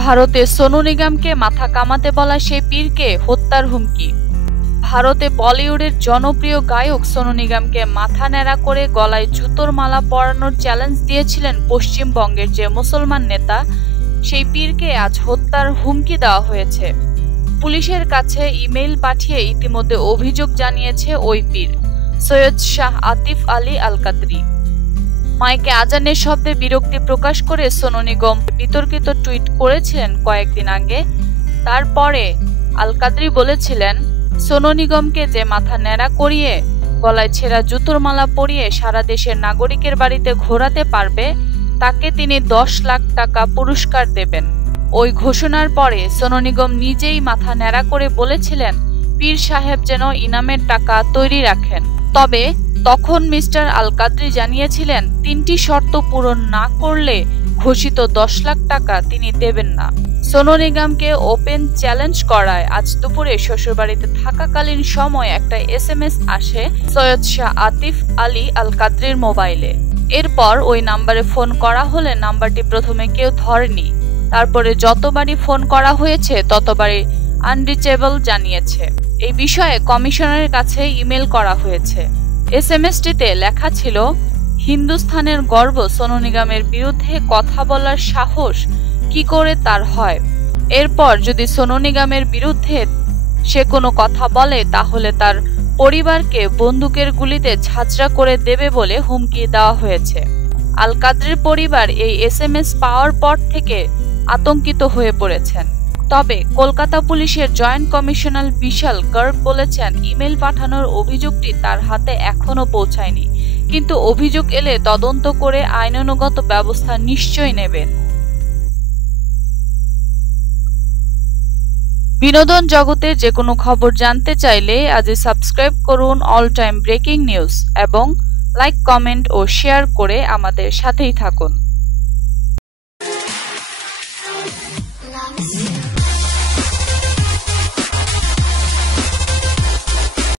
ভারতে সোনু নিগমকে মাথা কামাতে বলা সেই পীরকে হত্যার হুমকি। ভারতে বলিউডের জনপ্রিয় গায়ক সোনু নিগমকে মাথা ন্যাড়া করে গলায় জুতোর মালা পরানোর চ্যালেঞ্জ দিয়েছিলেন পশ্চিমবঙ্গের যে মুসলমান নেতা, সেই পীরকে আজ হত্যার হুমকি দেওয়া হয়েছে। পুলিশের কাছে ইমেইল পাঠিয়ে ইতিমধ্যে অভিযোগ জানিয়েছে ওই পীর, সৈয়দ শাহ আতিফ আলী আল কাদরি। মাইকে আজানের শব্দে বিরক্তি প্রকাশ করে সোনু নিগম বিতর্কিত টুইট করেছিলেন কয়েকদিন আগে। তারপরে আল কাদরি বলেছিলেন, সোনু নিগমকে যে মাথা ন্যাড়া করিয়ে গলায় ছেঁড়া জুতোর মালা পরিয়ে সারা দেশের নাগরিকের বাড়িতে ঘোরাতে পারবে, তাকে তিনি 10 লাখ টাকা পুরস্কার দেবেন। ওই ঘোষণার পরে সোনু নিগম নিজেই মাথা ন্যাড়া করে বলেছিলেন পীর সাহেব যেন ইনামের টাকা তৈরি রাখেন। তবে তখন মিস্টার আল কাদরি জানিয়েছিলেন 3টি শর্ত পূরণ না করলে ঘোষিত 10 লাখ টাকা তিনি দেবেন না। সোনু নিগমকে ওপেন চ্যালেঞ্জ করায় আজ দুপুরে শ্বশুরবাড়িতে থাকাকালীন সময় একটা SMS আসে সৈয়দ শাহ আতিফ আলী আল কাদরির মোবাইলে। এরপর ওই নাম্বারে ফোন করা হলে নাম্বারটি প্রথমে কেউ ধরেনি, তারপরে যতবারই ফোন করা হয়েছে ততবারই আনরিচেবল জানিয়েছে। এই বিষয়ে কমিশনারের কাছে ইমেল করা হয়েছে। SMS-টিতে লেখা ছিল, হিন্দুস্থানের গর্ব সোনু নিগমের বিরুদ্ধে কথা বলার সাহস কি করে তার হয়। এরপর যদি সোনু নিগমের বিরুদ্ধে সে কোনো কথা বলে তাহলে তার পরিবারকে বন্দুকের গুলিতে ঝাঁঝরা করে দেবে বলে হুমকি দেওয়া হয়েছে। আল কাদরির পরিবার এই SMS পাওয়ার পর থেকে আতঙ্কিত হয়ে পড়েছেন। তবে কলকাতা পুলিশের জয়েন্ট কমিশনার বিশাল গার্গ বলেছেন, ইমেল পাঠানোর অভিযোগটি তার হাতে এখনো পৌঁছায়নি, কিন্তু অভিযোগ এলে তদন্ত করে আইনানুগত ব্যবস্থা নিশ্চয়ই নেবেন। বিনোদন জগতের যে কোনো খবর জানতে চাইলে আজই সাবস্ক্রাইব করুন অল টাইম ব্রেকিং নিউজ এবং লাইক, কমেন্ট ও শেয়ার করে আমাদের সাথেই থাকুন।